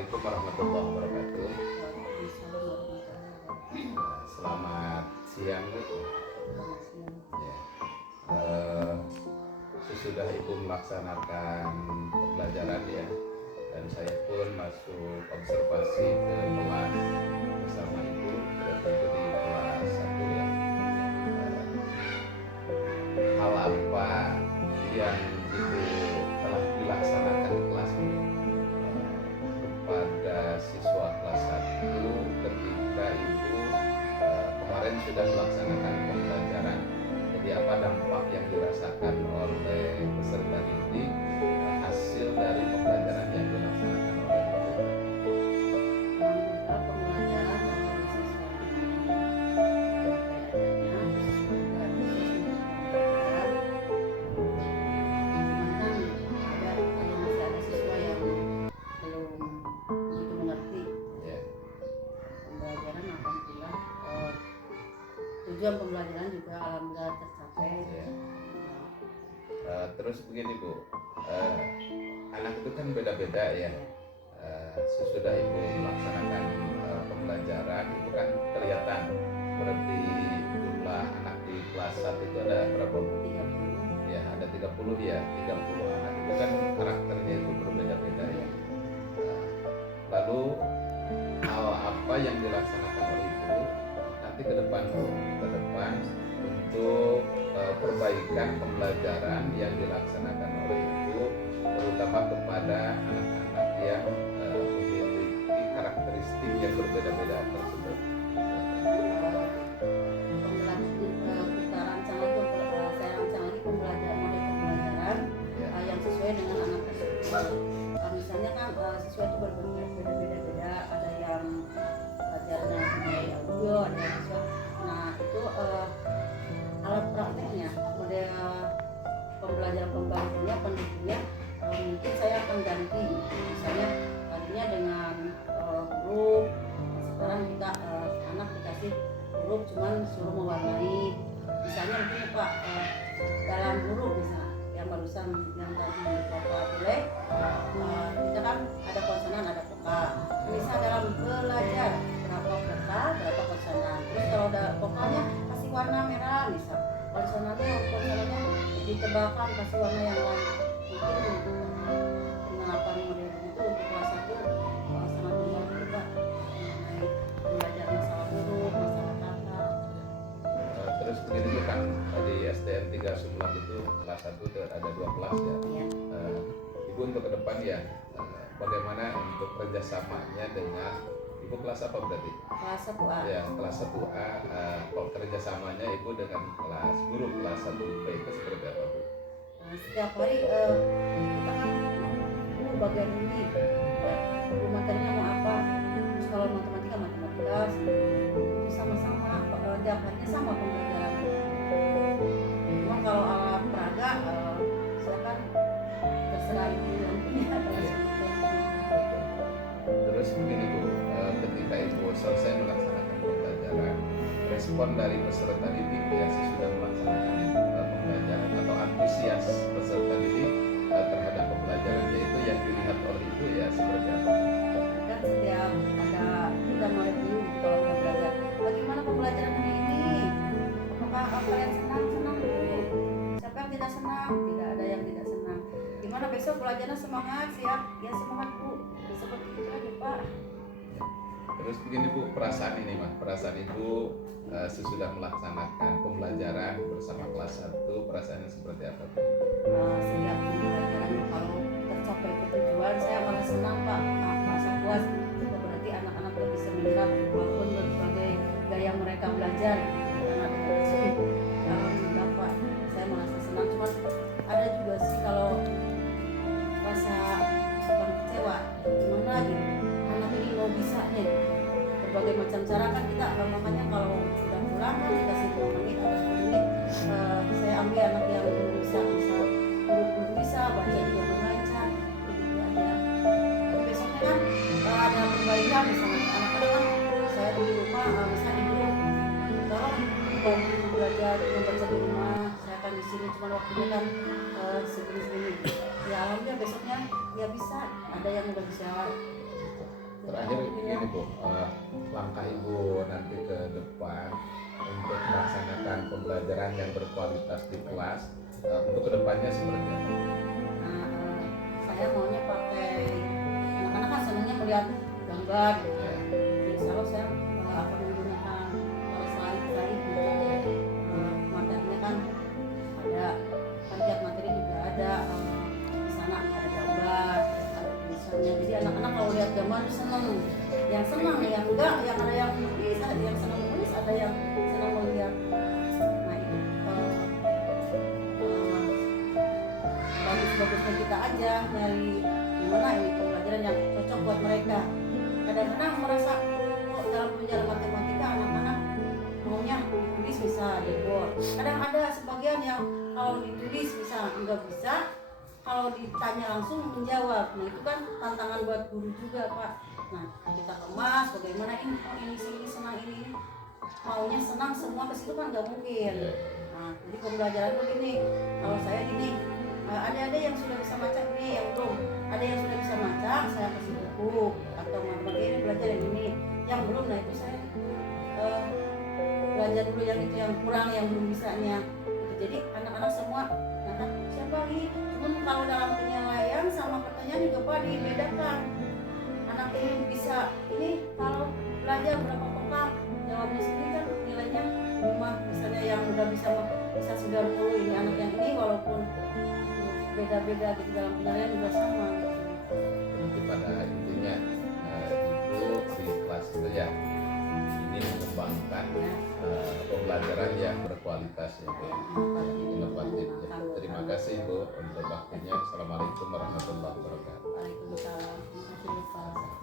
Assalamualaikum warahmatullahi wabarakatuh. Selamat siang Bu. Ya. Sesudah Ibu melaksanakan pembelajaran ya, dan saya pun masuk observasi ke kelas bersama Ibu, tentu di kelas 1 ya. Hal apa yang Ibu telah dilaksanakan di kelas kepada siswa kelas 1 ketika Ibu kemarin sudah melaksanakan pembelajaran? Jadi apa dampak yang dirasakan oleh peserta didik hasil dari pembelajaran yang dilaksanakan oleh Ibu? Tujuan pembelajaran juga alhamdulillah tercapai. Ya. Terus begini Bu, anak itu kan beda-beda ya. Sesudah Ibu melaksanakan pembelajaran itu kan kelihatan berarti jumlah anak di kelas 1 itu ada berapa Bu? 30. Ya ada 30 ya, 30 anak itu kan karakternya itu berbeda-beda ya. Lalu hal apa yang dilaksanakan oleh Ibu nanti ke depan untuk perbaikan pembelajaran yang dilaksanakan oleh Ibu, terutama kepada anak-anak yang memiliki karakteristik yang berbeda-beda tersebut. Kita rancang lagi, saya rancang lagi pembelajaran yang sesuai dengan anak tersebut. Misalnya kan siswa itu berbeda-beda, ada yang belajarnya di audio, ada yang siswa. Nah itu alat prakteknya, model pembelajaran pendidiknya mungkin saya akan ganti. Misalnya tadinya dengan huruf, sekarang kita anak dikasih huruf cuman suruh mewarnai. Misalnya begini Pak, dalam huruf misalnya yang barusan yang tadi Bapak boleh, kita kan ada konsonan, ada vokal. Bisa dalam belajar berapa vokal, berapa konsonan. Terus kalau ada vokalnya kasih warna merah, misal konsonannya ditebalkan kasih warna yang lain. Mungkin penerapan model itu untuk kelas 1 sangat membantu juga mengenai belajar masalah huruf, masalah kata. Terus begini Bu, kan di SDN 3 Sumelang itu kelas 1 ada 2 kelas ya. Ibu untuk ke depan ya, bagaimana untuk kerjasamanya dengan Ibu kelas apa berarti? Kelas 1A. Ya, kelas 1A. Kok kerjasamanya Ibu dengan kelas guru kelas 1B itu seperti apa Bu? Setiap hari kita kan bagian ini ya, materinya mau apa. Terus kalau matematika itu sama-sama dapatnya sama pembelajaran. Cuma kalau alat peraga saya kan terserah Ibu yang punya. Terus begini Bu, ketika Ibu selesai melaksanakan pembelajaran, respon dari peserta didik ya sesudah melaksanakan pembelajaran atau antusias peserta didik terhadap pembelajaran yaitu yang dilihat oleh Ibu ya seperti apa? Kan setiap ada kita mereview kalau mau belajar, bagaimana pembelajaran hari ini? Apakah kalian senang Bu? Siapa yang tidak senang? Tidak ada yang tidak senang. Gimana besok belajarnya semangat, siap? Ya semangat Bu. Seperti itu aja Pak. Terus begini Bu, perasaan Ibu sesudah melaksanakan pembelajaran bersama kelas 1, perasaannya seperti apa Bu? Sejak pembelajaran kalau tercapai tujuan saya malah senang Pak, merasa puas. Itu berarti anak-anak bisa menyerap walaupun berbagai gaya mereka belajar. Alhamdulillah Pak, saya merasa senang. Cuma ada juga sih kalau rasa kecewa, gimana lagi anak ini mau bisa nih berbagai macam cara kan kita makanya kalau sudah pulang kan dikasih 2 menit atau 10 menit saya ambil anak yang belum bisa baca juga belum lancar begitu aja. Tapi besoknya kan ada perbaikan, misalnya anak-anak kan saya di rumah misalnya di grup tolong belajar membaca di rumah, saya akan di sini cuma waktunya kan segini ya alhamdulillah besoknya ya bisa, ada yang udah bisa Bu, langkah Ibu nanti ke depan untuk melaksanakan pembelajaran yang berkualitas di kelas, untuk kedepannya seperti apa? Nah, saya maunya pakai, anak-anak kan senangnya melihat gambar gitu. Ya. Jadi kalau saya akan menggunakan slide untuk materinya kan ada, kan tiap materi juga ada di sana ada gambar, ada tulisannya. Jadi anak-anak kalau lihat gambar itu senang. Yang senang, yang enggak, yang ada yang menulis, ada yang senang menulis, ada yang senang melihat. Nah itu bagus-bagusnya kita aja nyari gimana ini pembelajaran yang cocok buat mereka. Kadang-kadang merasa kok dalam pelajaran matematika anak-anak maunya ditulis bisa di board. Kadang ada sebagian yang kalau ditulis bisa enggak bisa, kalau ditanya langsung menjawab. Nah itu kan tantangan buat guru juga Pak. Nah kita kemas bagaimana ini, oh ini sini senang ini maunya senang semua ke situ kan nggak mungkin. Nah jadi pembelajaran begini, kalau saya gini, ada yang sudah bisa baca ini, yang belum ada yang sudah bisa baca saya kasih buku atau matematika ini belajar yang ini, yang belum nah itu saya belajar dulu yang itu yang kurang yang belum bisanya gitu. Jadi anak-anak semua nah siapa lagi, cuman kalau dalam penilaian sama pertanyaan juga Pak dibedakan. Anak ini bisa ini kalau belajar berapa pekan jawabnya sendiri kan nilainya 5 misalnya, yang udah bisa 90 ini anak yang ini walaupun beda-beda gitu dalam penilaian juga sama gitu. Berarti pada intinya Ibu di kelas itu ya ingin mengembangkan pembelajaran yang berkualitas ya Bu, yang inovatif ya. Terima kasih Bu untuk waktunya. Assalamualaikum warahmatullahi wabarakatuh. Waalaikumsalam. Terima kasih Pak.